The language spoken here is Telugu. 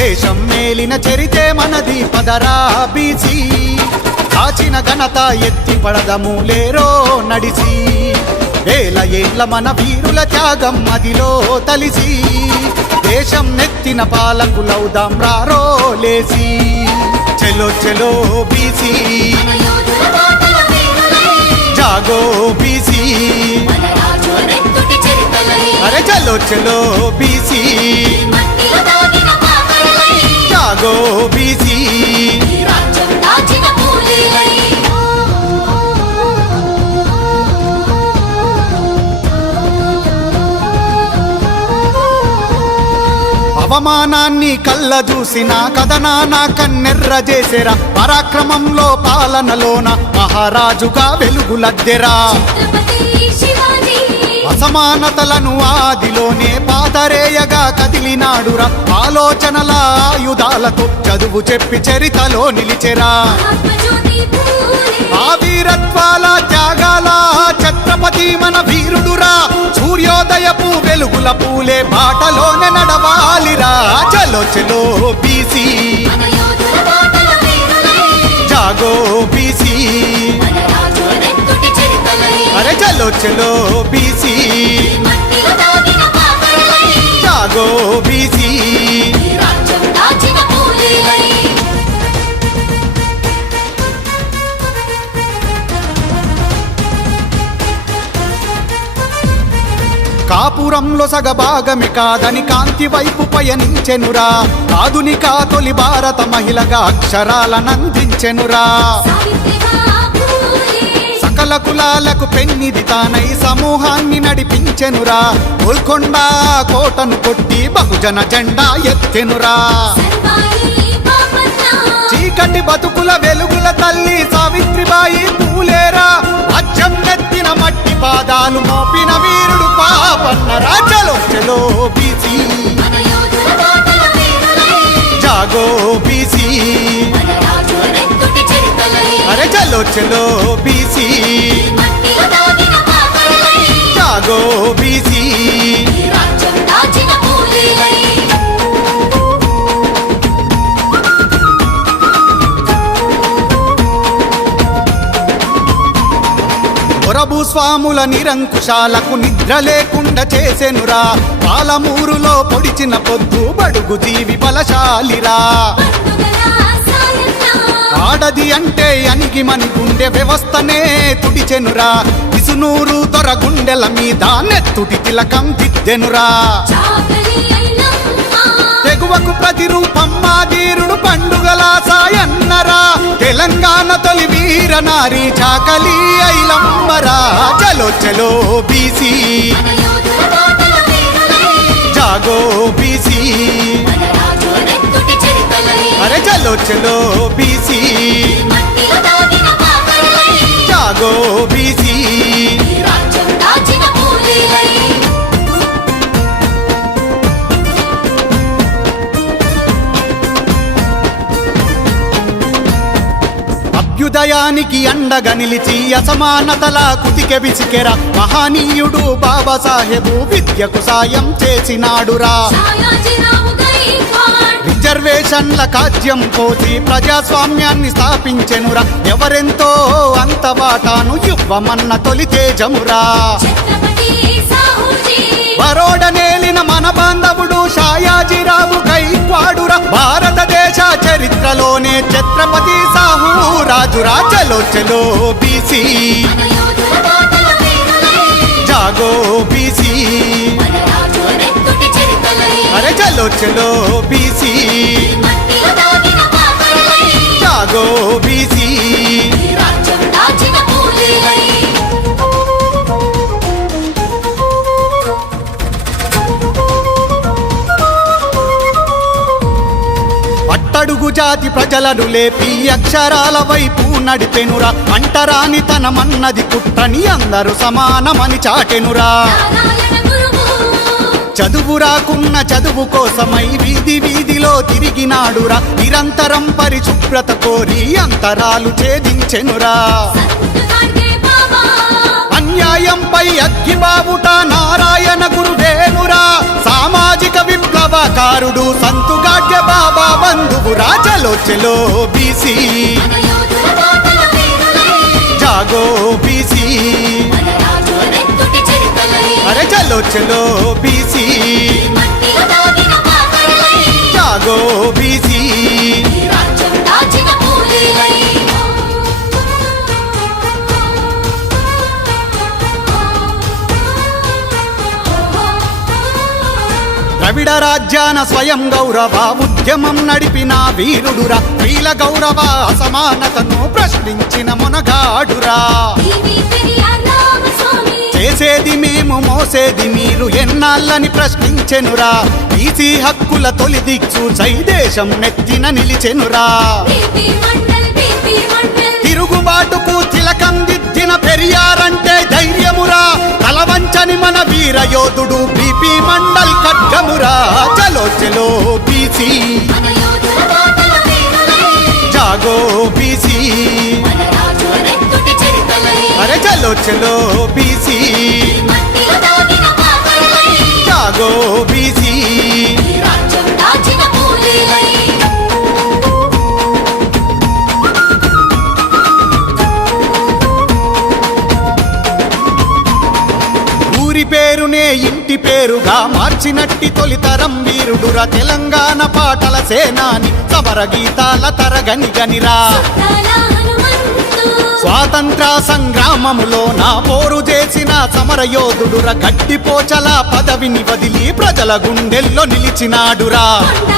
దేశం మేలిన చరితే మనది పదరా బీసీ దాచిన ఘనత ఎత్తి పడదము లేరో నడిసి వేల ఏళ్ల మన వీరుల త్యాగం మదిలో తలిసి దేశం నెత్తిన పాలకులవుదాం రారో లేసి చలో చలో బీసీ జాగో బీసీ అరే చలో చలో బీసీ జాగో బీసీ అవమానాన్ని కళ్ళ చూసిన కథనాన కన్నెర్ర చేసేరా పరాక్రమంలో పాలనలోన మహారాజుగా వెలుగులద్దెరా అసమానతలను ఆదిలోనే పాతరేయగా కదిలినాడురా ఆలోచనల ఆయుధాలతో చదువు చెప్పి చరితలో నిలిచెరా ఆ వీరత్వాల త్యాగాల ఛత్రపతి మన వీరుడురా సూర్యోదయపు వెలుగుల పూలే బాటలోనే నడవాలిరా చలో చలో బీసీ జాగో బీసీ అరే చలో చలో బీసీ జాగో బీసీ కాపురంలో సగభాగమే కాదని కాంతి వైపు పయనించెనురా ఆధునిక తొలి భారత మహిళగా అక్షరాలనందించెనురా సకల కులాలకు పెన్నిది తానై సమూహాన్ని నడిపించెనురా గోల్కొండ కోటను కొట్టి బహుజన జెండా ఎత్తెనురా చీకటి బతుకుల వెలుగుల తల్లి సావిత్రిబాయి పూలేరా అచ్చం నెత్తిన మట్టి పాదాలు మోపిన వీరుడు పాపన్నరా చలో చలో బీసీ జాగో బీసీ అరే చలో చలో బీసీ జాగో బీసీ భూస్వాముల నిరంకుశాలకు నిద్ర లేకుండా చేసెనురా పాలమూరులో పొడిచిన పొద్దు బడుగు జీవి బలశాలిరా ఆడది అంటే అణిగి మని గుండె వ్యవస్థనే తుడిచెనురా విసునూరు దొర గుండెల మీద నెత్తుటి తిలకం దిద్దెనురా తెగువకు ప్రతిరూపమ్మా ధీరుడు పండుగల సాయన్నరా తెలంగాణ తొలి వీర నారీ చాకలి ఐలమ్మరా చలో చలో బీసీ జాగో బీసీ అరే చలో చలో బీసీ జాగో బీసీ అభ్యుదయానికి అండగా నిలిచి అసమానతల కుతికె విసికెరా మహనీయుడు బాబాసాహెబు విద్యకు సాయం చేసినాడురా రిజర్వేషన్ల కాజ్యం పోసి ప్రజాస్వామ్యాన్ని స్థాపించెనురా ఎవరెంతో అంత వాటాను ఇవ్వమన్న తొలి తేజమురా బరోడ నేలిన మన బాంధవుడు షాయాజీరావు గైక్వాడురా భారతదేశ చరిత్రలోనే ఛత్రపతి సాహు రాజురా చలో చలో బీసీ జాగో బీసీ అరే చలో చలో బీసీ జాగో బీసీ అట్టడుగు జాతి ప్రజలను లేపి అక్షరాల వైపు నడిపెనురా అంటరాని తనమన్నది కుట్రని అందరూ సమానమని చాటెనురా చదువు రాకున్న చదువు కోసమై వీధి వీధిలో తిరిగినాడురా నిరంతరం పరిశుభ్రత కోరి అంతరాలు ఛేదించెనురా అన్యాయంపై అగ్గిబావుట నారాయణ గురువేనురా సామాజిక విప్లవకారుడు సంతుగాడ్య బాబా యోధువురా చలో చలో బీసీ మన యోధుల బాటల వీరులై జాగో బీసీ మన రాజుల నెత్తుటి చిరుతలై అరే చలో చలో బీసీ మట్టిలో దాగిన పాపలై జాగో బీసీ ఈ రాజ్యం దాచిన కూలీలై ద్రవిడ రాజ్యాన స్వయం గౌరవ ఉద్యమం నడిపిన వీరుడురా వీల గౌరవ అసమానతను ప్రశ్నించిన మొనగాడురా టీవీ పెరియార్ రామస్వామి చేసేది మేము మోసేది మీరు ఎన్నాళ్ళని ప్రశ్నించెనురా బీసీ హక్కుల తొలి దిక్సూచై దేశం నెత్తిన నిలిచెనురా బీపీ మండల్ తిరుగుబాటుకు తిలకం దిద్దిన పెరియారంటే ధైర్యమురా తలవంచని మన వీర యోధుడు బీపీ మండల్ ఖడ్గమురా చలో చలో బీసీ మన యోధుల బాటల వీరులై జాగో బీసీ మన రాజుల నెత్తుటి చిరుతలై అరే చలో చలో బీసీ మట్టిలో దాగిన పాపలై జాగో బీసీ ఈ రాజ్యం దాచిన కూలీలై ఊరి పేరునే ఇంటి పేరుగా మార్చినట్టి తొలితరం వీరుడురా తెలంగాణ పాటల సేనాని సమర గీతాల తరగని గనిరా చుట్టాల హనుమంతు స్వాతంత్ర సంగ్రామములో నా పోరు చేసిన సమరయోధుడురా గట్టిపోచల పదవిని వదిలి ప్రజల గుండెల్లో నిలిచినాడురా కొండ